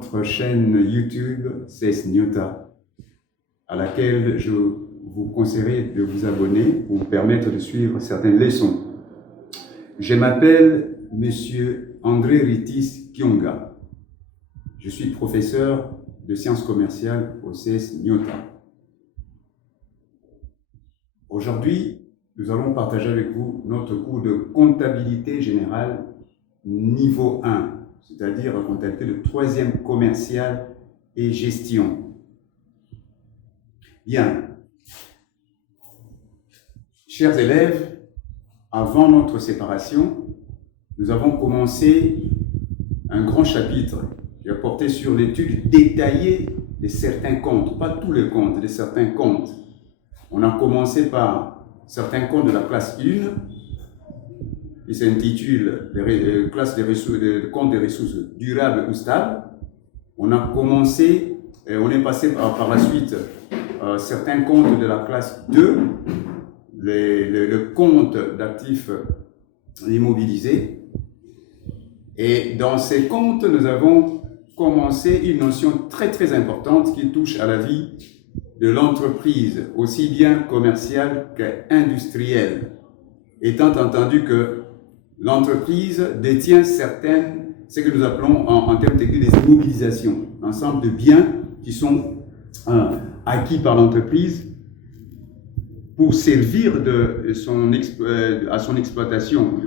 notre chaîne YouTube CS Nyota, à laquelle je vous conseillerais de vous abonner pour vous permettre de suivre certaines leçons. Je m'appelle Monsieur André Ritis Kionga. Je suis professeur de sciences commerciales au CS Nyota. Aujourd'hui, nous allons partager avec vous notre cours de comptabilité générale niveau 1, c'est-à-dire la comptabilité de troisième commercial et gestion. Bien. Chers élèves, avant notre séparation, nous avons commencé un grand chapitre qui a porté sur l'étude détaillée de certains comptes, pas tous les comptes, de certains comptes. On a commencé par certains comptes de la classe 1, qui s'intitule classe des comptes des ressources durables ou stables. On a commencé, on est passé par la suite certains comptes de la classe 2, le compte d'actifs immobilisés. Et dans ces comptes, nous avons commencé une notion très importante qui touche à la vie de l'entreprise, aussi bien commerciale qu'industrielle, étant entendu que l'entreprise détient certaines, ce que nous appelons en termes techniques des immobilisations, l'ensemble de biens qui sont acquis par l'entreprise pour servir à son exploitation,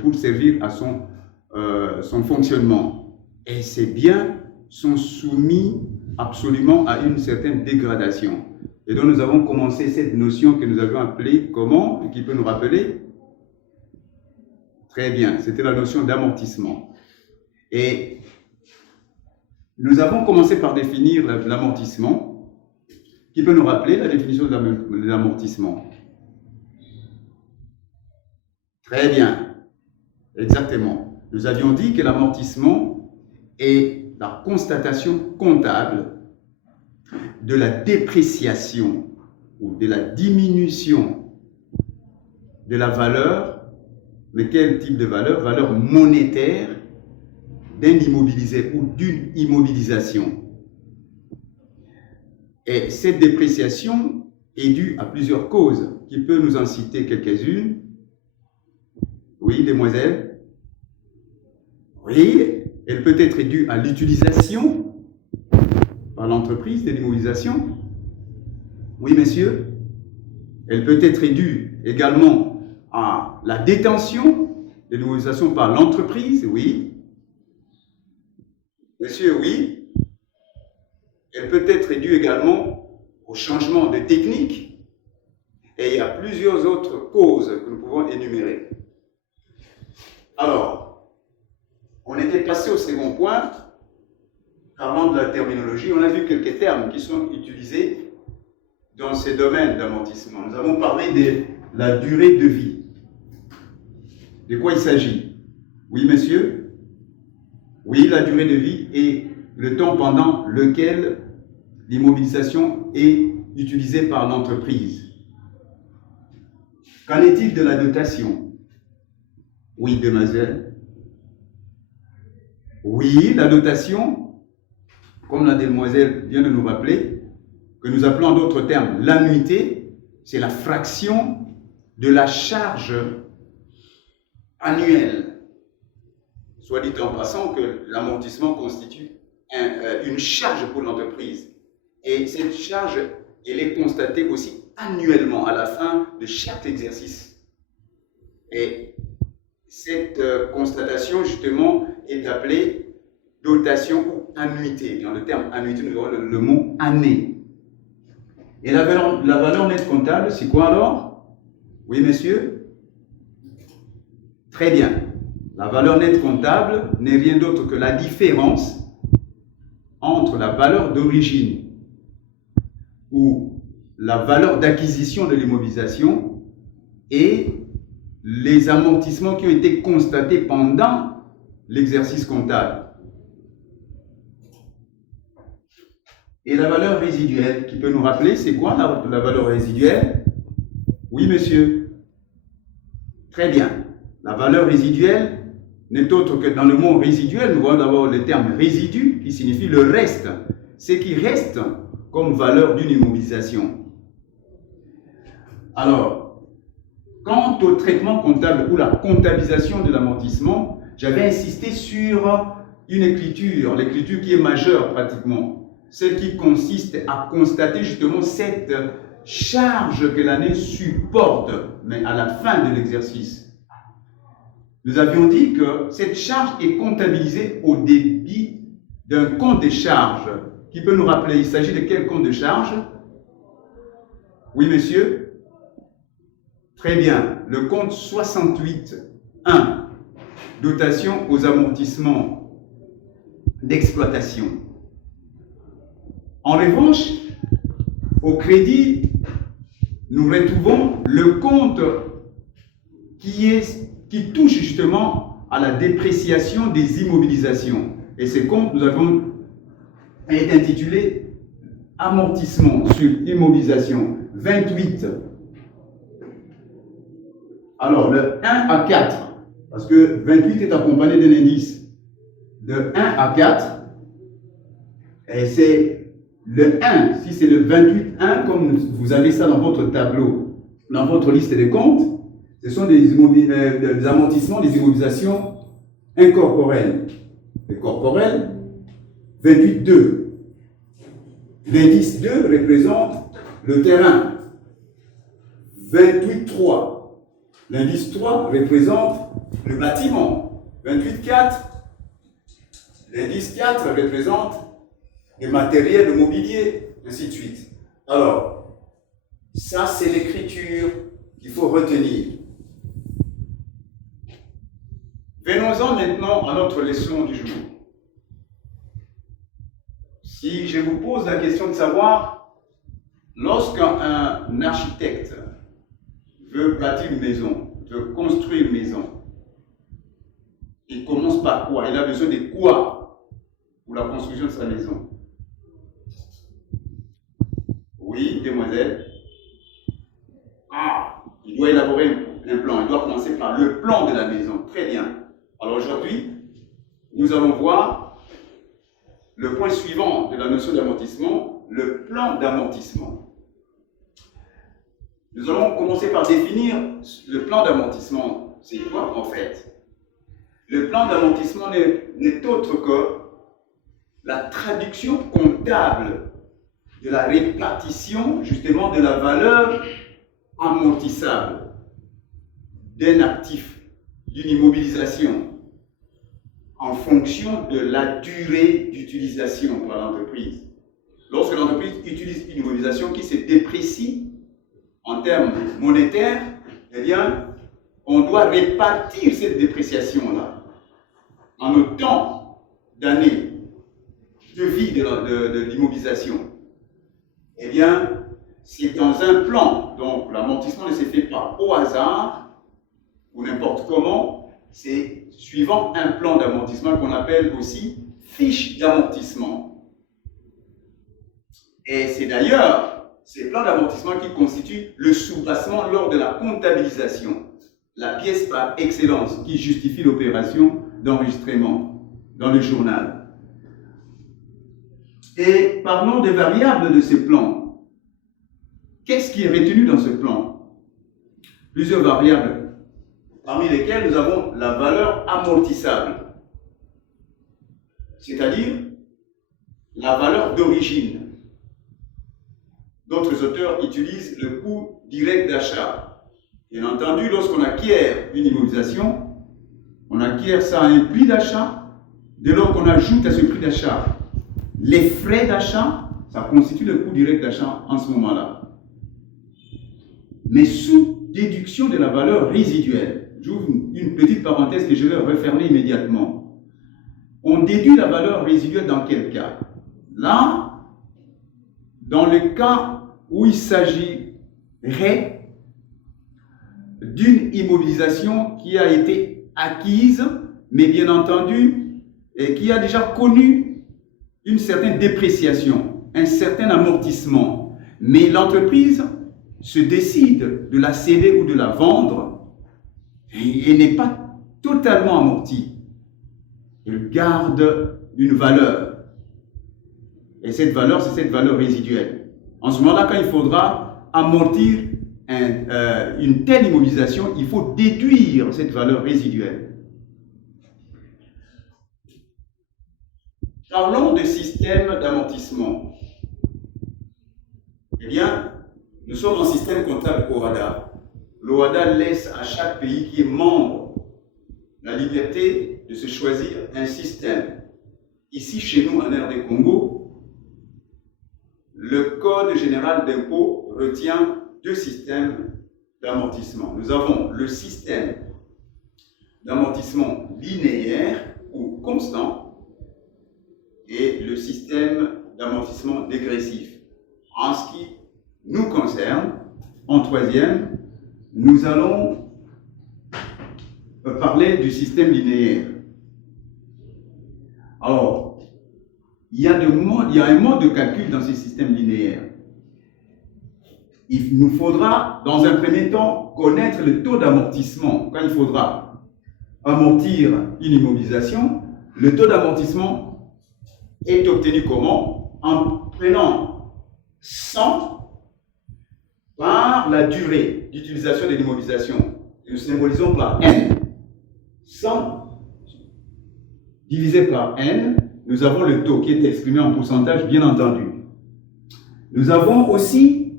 pour servir à son fonctionnement. Et ces biens sont soumis absolument à une certaine dégradation. Et donc nous avons commencé cette notion que nous avions appelée comment, et qui peut nous rappeler? Très bien, c'était la notion d'amortissement. Et nous avons commencé par définir l'amortissement. Qui peut nous rappeler la définition de l'amortissement? Très bien, exactement. Nous avions dit que l'amortissement est la constatation comptable de la dépréciation ou de la diminution de la valeur, mais quel type de valeur? Valeur monétaire d'un immobilisé ou d'une immobilisation. Et cette dépréciation est due à plusieurs causes, qui peut nous en citer quelques-unes. Oui, demoiselle? Oui, elle peut être due à l'utilisation par l'entreprise de l'immobilisation. Oui, messieurs? Elle peut être due également à la détention de l'immobilisation par l'entreprise. Oui. Monsieur, oui. Elle peut être due également au changement de technique. Et il y a plusieurs autres causes que nous pouvons énumérer. Alors, on était passé au second point, parlant de la terminologie. On a vu quelques termes qui sont utilisés dans ces domaines d'amortissement. Nous avons parlé de la durée de vie. De quoi il s'agit? Oui, monsieur? Oui, la durée de vie est le temps pendant lequel l'immobilisation est utilisée par l'entreprise. Qu'en est-il de la dotation? Oui, demoiselle? Oui, la dotation, comme la demoiselle vient de nous rappeler, que nous appelons en d'autres termes l'annuité, c'est la fraction de la charge annuelle. Soit dit en passant que l'amortissement constitue une charge pour l'entreprise. Et cette charge, elle est constatée aussi annuellement à la fin de chaque exercice. Et cette constatation, justement, est appelée dotation ou annuité. Dans le terme annuité, nous avons le mot année. Et la valeur nette comptable, c'est quoi alors? Oui, messieurs? Très bien. La valeur nette comptable n'est rien d'autre que la différence entre la valeur d'origine ou la valeur d'acquisition de l'immobilisation et les amortissements qui ont été constatés pendant l'exercice comptable. Et la valeur résiduelle, qui peut nous rappeler, c'est quoi la valeur résiduelle? Oui, monsieur? Très bien. La valeur résiduelle n'est autre que dans le mot résiduel, nous voyons d'abord le terme résidu qui signifie le reste, ce qui reste comme valeur d'une immobilisation. Alors, quant au traitement comptable ou la comptabilisation de l'amortissement, j'avais insisté sur une écriture, l'écriture qui est majeure pratiquement, celle qui consiste à constater justement cette charge que l'année supporte, mais à la fin de l'exercice. Nous avions dit que cette charge est comptabilisée au débit d'un compte de charge. Qui peut nous rappeler, il s'agit de quel compte de charge? Oui, monsieur? Très bien. Le compte 68.1, dotation aux amortissements d'exploitation. En revanche, au crédit, nous retrouvons le compte qui touche justement à la dépréciation des immobilisations. Et ce compte, nous avons intitulé amortissement sur immobilisation 28. Alors, le 1 à 4, parce que 28 est accompagné d'un indice de 1 à 4, et c'est le 1, si c'est le 28.1, comme vous avez ça dans votre tableau, dans votre liste de comptes, ce sont des amortissements, des immobilisations incorporelles. Les corporelles, 28.2. L'indice 2 représente le terrain. 28.3. L'indice 3 représente le bâtiment. 28.4. L'indice 4 représente le matériel, le mobilier, ainsi de suite. Alors, ça c'est l'écriture qu'il faut retenir. Venons-en maintenant à notre leçon du jour. Si je vous pose la question de savoir, lorsqu'un architecte veut bâtir une maison, veut construire une maison, il commence par quoi? Il a besoin de quoi pour la construction de sa maison? Oui, demoiselle. Ah, il doit élaborer un plan. Il doit commencer par le plan de la maison. Très bien. Alors aujourd'hui, nous allons voir le point suivant de la notion d'amortissement, le plan d'amortissement. Nous allons commencer par définir le plan d'amortissement. C'est quoi en fait? Le plan d'amortissement n'est autre que la traduction comptable de la répartition justement de la valeur amortissable d'un actif, d'une immobilisation en fonction de la durée d'utilisation par l'entreprise. Lorsque l'entreprise utilise une immobilisation qui se déprécie en termes monétaires, eh bien, on doit répartir cette dépréciation-là en autant d'années de vie de l'immobilisation. Eh bien, c'est dans un plan, donc l'amortissement ne se fait pas au hasard ou n'importe comment, c'est suivant un plan d'amortissement qu'on appelle aussi fiche d'amortissement. Et c'est d'ailleurs ces plans d'amortissement qui constituent le soubassement lors de la comptabilisation, la pièce par excellence qui justifie l'opération d'enregistrement dans le journal. Et parlons des variables de ces plans. Qu'est-ce qui est retenu dans ce plan? Plusieurs variables, parmi lesquelles nous avons la valeur amortissable, c'est-à-dire la valeur d'origine. D'autres auteurs utilisent le coût direct d'achat. Bien entendu, lorsqu'on acquiert une immobilisation, on acquiert ça à un prix d'achat. Dès lors qu'on ajoute à ce prix d'achat les frais d'achat, ça constitue le coût direct d'achat en ce moment-là. Mais sous déduction de la valeur résiduelle, j'ouvre une petite parenthèse que je vais refermer immédiatement. On déduit la valeur résiduelle dans quel cas? Là, dans le cas où il s'agirait d'une immobilisation qui a été acquise, mais bien entendu, et qui a déjà connu une certaine dépréciation, un certain amortissement. Mais l'entreprise se décide de la céder ou de la vendre et n'est pas totalement amortie. il garde une valeur. Et cette valeur, c'est cette valeur résiduelle. En ce moment-là, quand il faudra amortir une telle immobilisation, il faut déduire cette valeur résiduelle. Parlons de système d'amortissement. Eh bien, nous sommes en système comptable OHADA. L'OHADA laisse à chaque pays qui est membre la liberté de se choisir un système. Ici, chez nous, en RD Congo, le Code général d'impôt retient deux systèmes d'amortissement. Nous avons le système d'amortissement linéaire ou constant et le système d'amortissement dégressif. En ce qui nous concerne, en troisième, nous allons parler du système linéaire. Alors, il y a un mode de calcul dans ce système linéaire. Il nous faudra, dans un premier temps, connaître le taux d'amortissement. Quand il faudra amortir une immobilisation, le taux d'amortissement est obtenu comment? En prenant 100 par la durée d'utilisation de l'immobilisation. Nous symbolisons par N. 100 divisé par N, nous avons le taux qui est exprimé en pourcentage, bien entendu. Nous avons aussi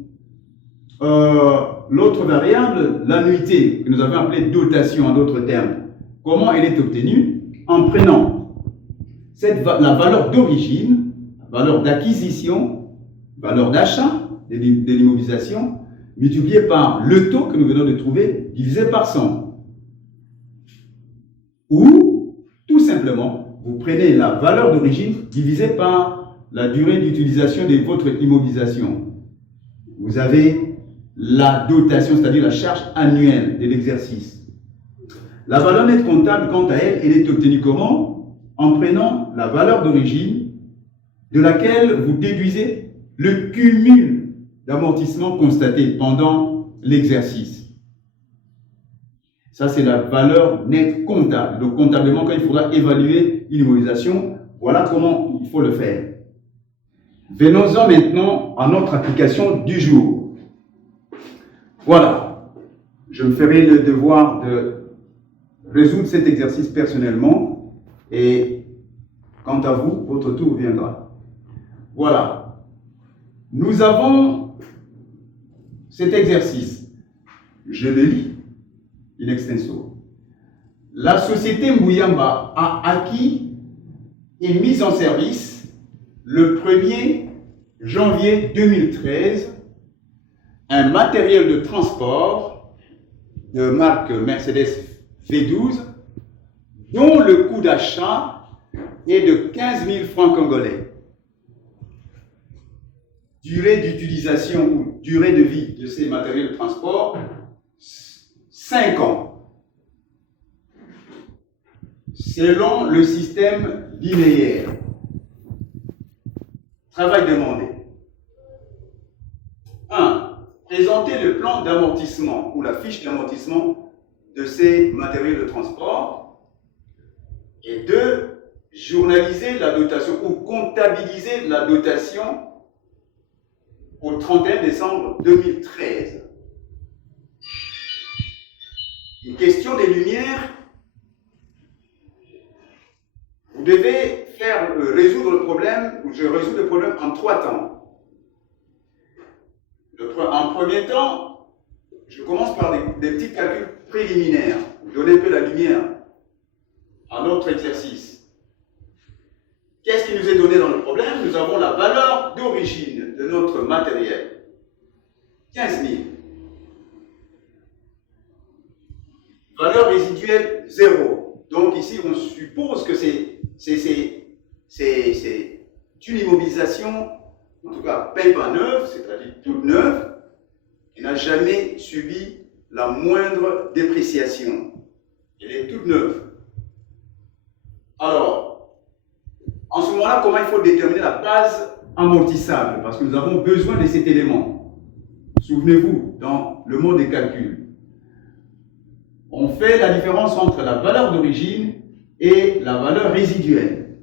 l'autre variable, l'annuité, que nous avons appelée dotation en d'autres termes. Comment elle est obtenue? En prenant la valeur d'origine, la valeur d'acquisition, valeur d'achat de l'immobilisation, multipliée par le taux que nous venons de trouver, divisé par 100. Ou, tout simplement, vous prenez la valeur d'origine divisée par la durée d'utilisation de votre immobilisation. Vous avez la dotation, c'est-à-dire la charge annuelle de l'exercice. La valeur nette comptable, quant à elle, elle est obtenue comment? En prenant la valeur d'origine de laquelle vous déduisez le cumul d'amortissement constaté pendant l'exercice. Ça, c'est la valeur nette comptable. Donc, comptablement, quand il faudra évaluer une immobilisation, voilà comment il faut le faire. Venons-en maintenant à notre application du jour. Voilà. Je me ferai le devoir de résoudre cet exercice personnellement et quant à vous, votre tour viendra. Voilà. Nous avons cet exercice. Je le lis in extenso. La société Mbuyamba a acquis et mis en service le 1er janvier 2013 un matériel de transport de marque Mercedes V12 dont le coût d'achat est de 15 000 francs congolais. Durée d'utilisation ou durée de vie de ces matériels de transport, 5 ans. Selon le système linéaire. Travail demandé. 1. Présenter le plan d'amortissement ou la fiche d'amortissement de ces matériels de transport. Et 2. Journaliser la dotation ou comptabiliser la dotation au 31 décembre 2013. Une question des lumières. Vous devez résoudre le problème, ou je résous le problème en 3 temps. En premier temps, je commence par des petits calculs préliminaires, donner un peu la lumière à notre exercice. Qu'est-ce qui nous est donné dans le problème? Nous avons la valeur d'origine de notre matériel. 15 000. Valeur résiduelle 0. Donc ici, on suppose que c'est une immobilisation, en tout cas, paye pas neuve, c'est-à-dire toute neuve, qui n'a jamais subi la moindre dépréciation. Elle est toute neuve. Alors, en ce moment-là, comment il faut déterminer la base amortissable? Parce que nous avons besoin de cet élément. Souvenez-vous, dans le mode de calcul, on fait la différence entre la valeur d'origine et la valeur résiduelle.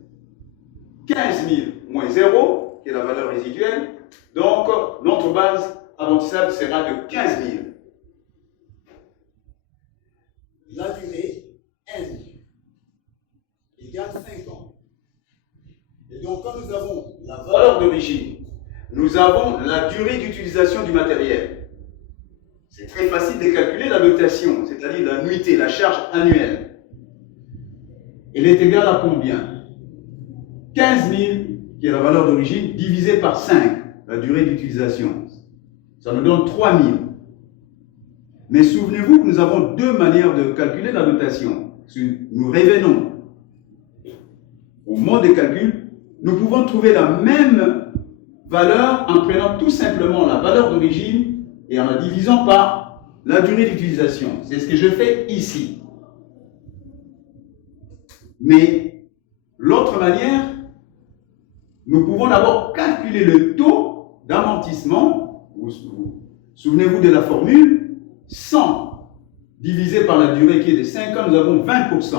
15 000 moins 0, qui est la valeur résiduelle. Donc, notre base amortissable sera de 15 000. La durée, 1 égale 5 ans. Et donc, quand nous avons la valeur d'origine, nous avons la durée d'utilisation du matériel. C'est très facile de calculer la notation, c'est-à-dire la nuitée, la charge annuelle. Elle est égale à combien? 15 000, qui est la valeur d'origine, divisé par 5, la durée d'utilisation. Ça nous donne 3 000. Mais souvenez-vous que nous avons deux manières de calculer la notation. Si nous revenons au mode de calcul, nous pouvons trouver la même valeur en prenant tout simplement la valeur d'origine et en la divisant par la durée d'utilisation. C'est ce que je fais ici. Mais l'autre manière, nous pouvons d'abord calculer le taux d'amortissement. Souvenez-vous de la formule, 100 divisé par la durée qui est de 5 ans, nous avons 20%.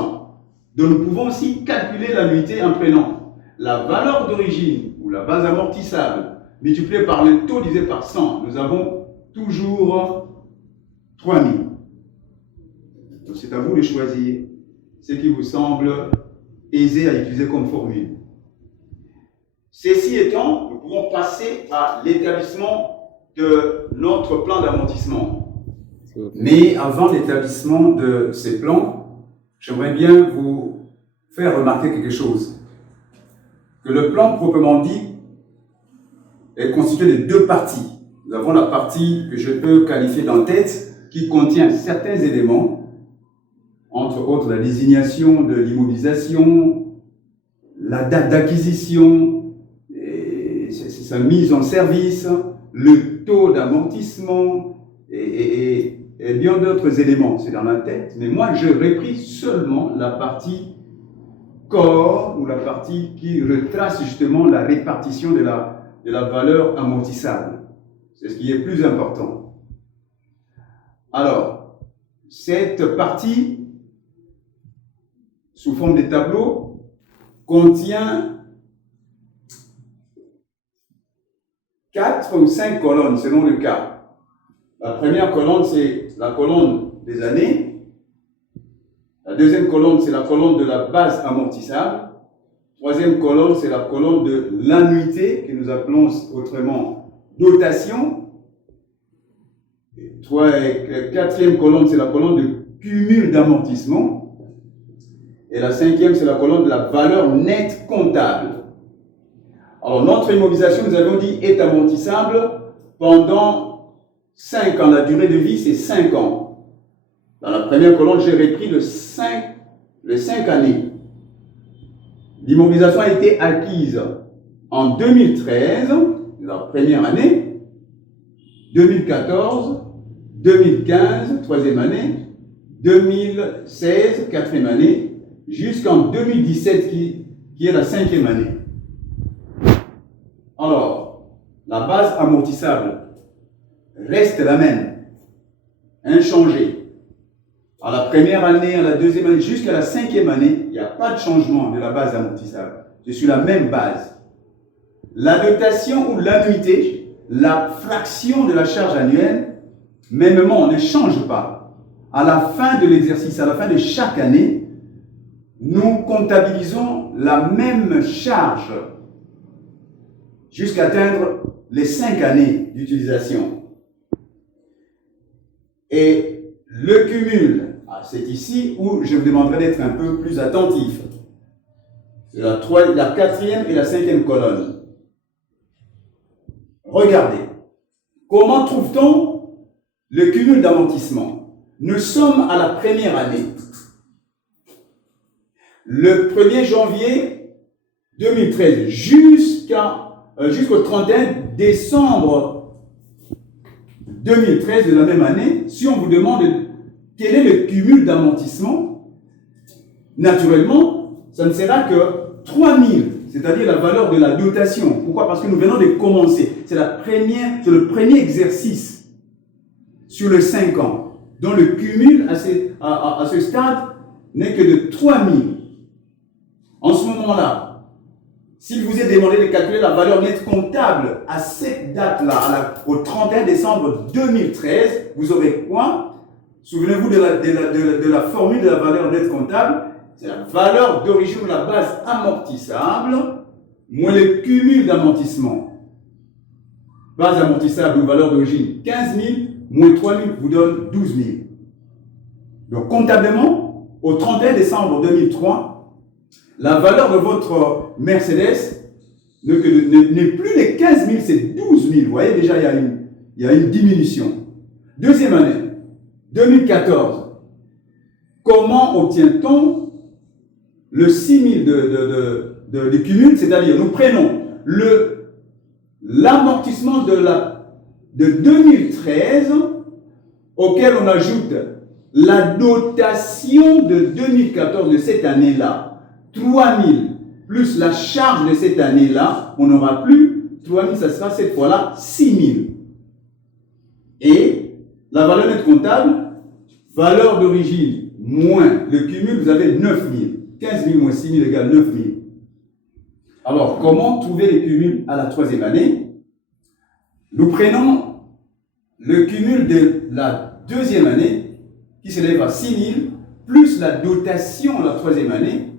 Donc nous pouvons aussi calculer l'annuité en prenant la valeur d'origine ou la base amortissable multipliée par le taux divisé par 100. Nous avons toujours 3000. Donc c'est à vous de choisir ce qui vous semble aisé à utiliser comme formule. Ceci étant, nous pouvons passer à l'établissement de notre plan d'amortissement. Mais avant l'établissement de ces plans, j'aimerais bien vous faire remarquer quelque chose. Que le plan proprement dit est constitué de deux parties. Nous avons la partie que je peux qualifier d'en-tête, qui contient certains éléments, entre autres la désignation de l'immobilisation, la date d'acquisition, sa mise en service, le taux d'amortissement et bien d'autres éléments. C'est dans la tête. Mais moi, je repris seulement la partie corps ou la partie qui retrace justement la répartition de la valeur amortissable. C'est ce qui est plus important. Alors, cette partie, sous forme de tableau, contient 4 ou 5 colonnes selon le cas. La première colonne, c'est la colonne des années. La deuxième colonne, c'est la colonne de la base amortissable. Troisième colonne, c'est la colonne de l'annuité, que nous appelons autrement dotation. Quatrième colonne, c'est la colonne de cumul d'amortissement. Et la cinquième, c'est la colonne de la valeur nette comptable. Alors, notre immobilisation, nous avons dit, est amortissable pendant 5 ans. La durée de vie, c'est 5 ans. Dans la première colonne, j'ai repris les 5 années. L'immobilisation a été acquise en 2013, la première année, 2014, 2015, troisième année, 2016, quatrième année, jusqu'en 2017, qui est la cinquième année. Alors, la base amortissable reste la même, inchangée. À la première année, à la deuxième année, jusqu'à la cinquième année, il n'y a pas de changement de la base amortissable. C'est sur la même base. La dotation ou l'annuité, la fraction de la charge annuelle, mêmement, on ne change pas. À la fin de l'exercice, à la fin de chaque année, nous comptabilisons la même charge jusqu'à atteindre les 5 années d'utilisation. Et le cumul, c'est ici où je vous demanderai d'être un peu plus attentif. C'est la quatrième et la cinquième colonne. Regardez. Comment trouve-t-on le cumul d'amortissement? Nous sommes à la première année. Le 1er janvier 2013 jusqu'au 31 décembre 2013 de la même année, si on vous demande quel est le cumul d'amortissement, naturellement, ça ne sera que 3000, c'est-à-dire la valeur de la dotation. Pourquoi? Parce que nous venons de commencer. C'est le premier exercice sur les 5 ans, dont le cumul à ce stade n'est que de 3000. En ce moment-là, s'il vous est demandé de calculer la valeur nette comptable à cette date-là, au 31 décembre 2013, vous aurez quoi? Souvenez-vous de la formule de la valeur nette comptable. C'est la valeur d'origine de la base amortissable moins le cumul d'amortissement. Base amortissable ou valeur d'origine 15 000 moins 3 000 vous donne 12 000. Donc comptablement, au 31 décembre 2003, la valeur de votre Mercedes n'est plus les 15 000, c'est 12 000. Vous voyez déjà, il y a une diminution. Deuxième année, 2014. Comment obtient-on le 6 000 de cumul? C'est-à-dire, nous prenons l'amortissement de 2013 auquel on ajoute la dotation de 2014 de cette année-là, 3 000 plus la charge de cette année-là, on n'aura plus 3 000, ça sera cette fois-là 6 000. Et la valeur nette comptable, valeur d'origine moins le cumul, vous avez 9 000. 15 000 moins 6 000 égale 9 000. Alors, comment trouver les cumuls à la troisième année? Nous prenons le cumul de la deuxième année, qui s'élève à 6 000, plus la dotation à la troisième année,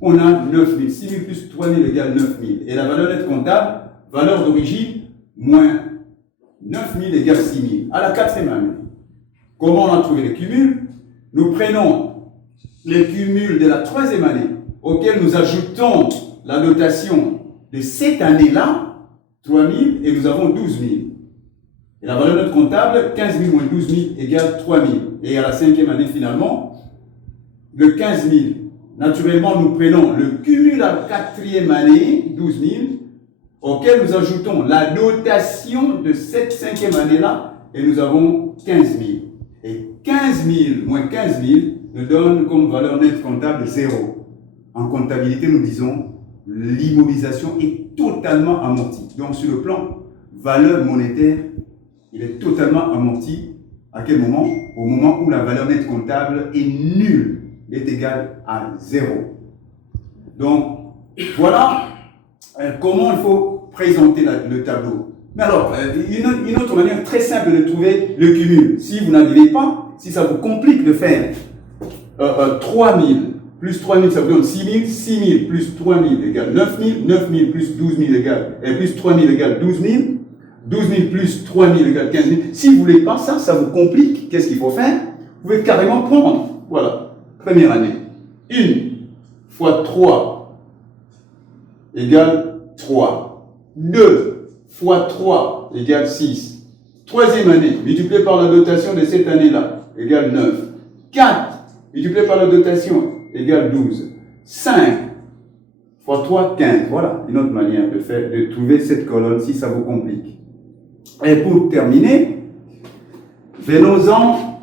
on a 9 000. 6 000 plus 3 000 égale 9 000. Et la valeur nette comptable, valeur d'origine, moins 9 000 égale 6 000. À la quatrième année, comment on a trouvé les cumuls? Nous prenons les cumuls de la troisième année, auquel nous ajoutons la dotation de cette année-là, 3 000, et nous avons 12 000. Et la valeur nette comptable, 15 000 moins 12 000 égale 3 000. Et à la cinquième année, finalement, le 15 000. Naturellement, nous prenons le cumul à la quatrième année, 12 000, auquel nous ajoutons la dotation de cette cinquième année-là, et nous avons 15 000. Et 15 000 moins 15 000 nous donne comme valeur nette comptable 0. En comptabilité, nous disons l'immobilisation est totalement amortie. Donc, sur le plan valeur monétaire, il est totalement amorti. À quel moment? Au moment où la valeur nette comptable est nulle, est égale à 0. Donc, voilà comment il faut présenter le tableau. Mais alors, une autre manière très simple de trouver le cumul. Si vous n'arrivez pas, si ça vous complique de faire 3 000 plus 3 000, ça vous donne 6 000. 6 000 plus 3 000 égale 9 000. 9 000 plus 12 000 égale, plus 3 000 égale 12 000. 12 000 plus 3 000 égale 15 000. Si vous ne voulez pas ça, ça vous complique. Qu'est-ce qu'il faut faire? Vous pouvez carrément prendre. Voilà. Première année. 1 fois 3 égale 3. 2 fois 3 égale 6. Troisième année, multiplié par la dotation de cette année-là, égale 9. 4 multiplié par la dotation, égale 12. 5 fois 3, 15. Voilà une autre manière de trouver cette colonne si ça vous complique. Et pour terminer, venons-en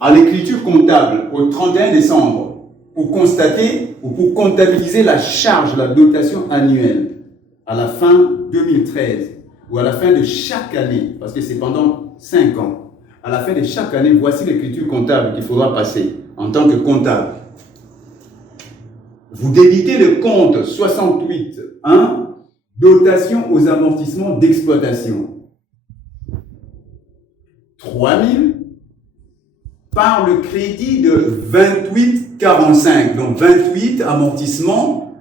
à l'écriture comptable au 31 décembre pour constater ou pour comptabiliser la charge, la dotation annuelle à la fin 2013 ou à la fin de chaque année, parce que c'est pendant 5 ans. À la fin de chaque année, voici l'écriture comptable qu'il faudra passer en tant que comptable. Vous débitez le compte 68.1, dotation aux amortissements d'exploitation. 3 000 par le crédit de 28,45. Donc 28 amortissements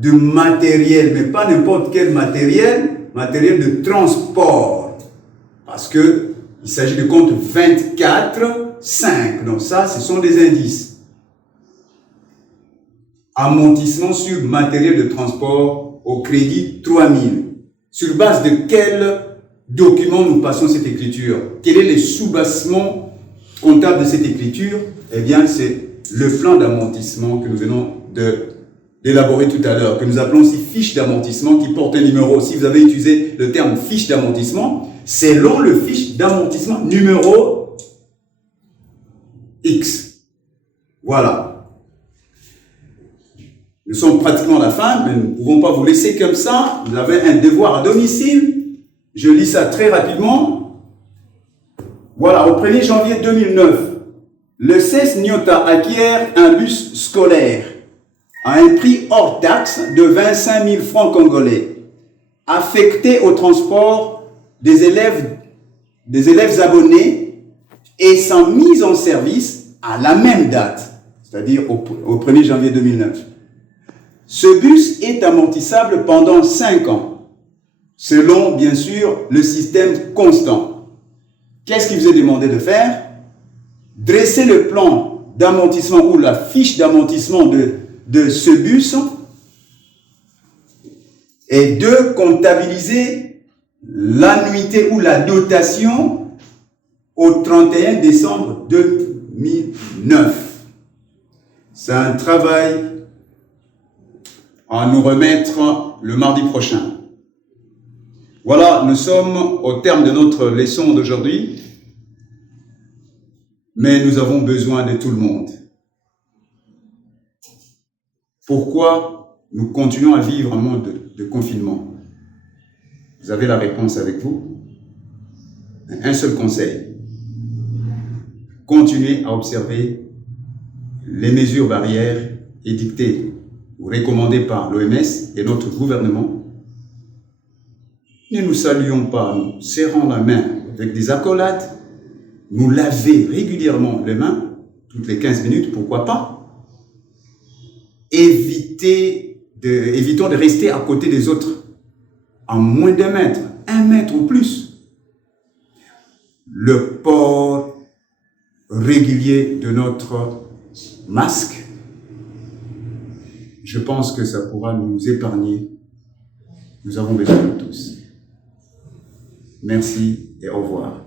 de matériel, mais pas n'importe quel matériel, matériel de transport. Parce que il s'agit de compte 24,5. Donc ça, ce sont des indices. Amortissement sur matériel de transport au crédit 3 000. Sur base de quel document nous passons cette écriture? Quel est le sous-bassement comptable de cette écriture? Eh bien, c'est le plan d'amortissement que nous venons d'élaborer tout à l'heure, que nous appelons aussi fiche d'amortissement, qui porte un numéro. Si vous avez utilisé le terme fiche d'amortissement, selon le fiche d'amortissement numéro X. Voilà. Nous sommes pratiquement à la fin, mais nous ne pouvons pas vous laisser comme ça. Vous avez un devoir à domicile. Je lis ça très rapidement. Voilà, au 1er janvier 2009, Le CES Nyota acquiert un bus scolaire à un prix hors taxe de 25 000 francs congolais, affecté au transport des élèves abonnés et sans mise en service à la même date, c'est-à-dire au 1er janvier 2009. Ce bus est amortissable pendant 5 ans, selon, bien sûr, le système constant. Qu'est-ce qu'il vous est demandé de faire? Dresser le plan d'amortissement ou la fiche d'amortissement de ce bus et de comptabiliser l'annuité ou la dotation au 31 décembre 2009. C'est un travail à nous remettre le mardi prochain. Voilà, nous sommes au terme de notre leçon d'aujourd'hui, mais nous avons besoin de tout le monde. Pourquoi nous continuons à vivre un monde de confinement? Vous avez la réponse avec vous. Un seul conseil. Continuez à observer les mesures barrières édictées ou recommandées par l'OMS et notre gouvernement. Ne nous saluons pas, nous serrons la main avec des accolades, nous laver régulièrement les mains, toutes les 15 minutes, pourquoi pas. Évitons de rester à côté des autres, à moins d'1 mètre, 1 mètre ou plus. Le port régulier de notre masque, je pense que ça pourra nous épargner. Nous avons besoin de tous. Merci et au revoir.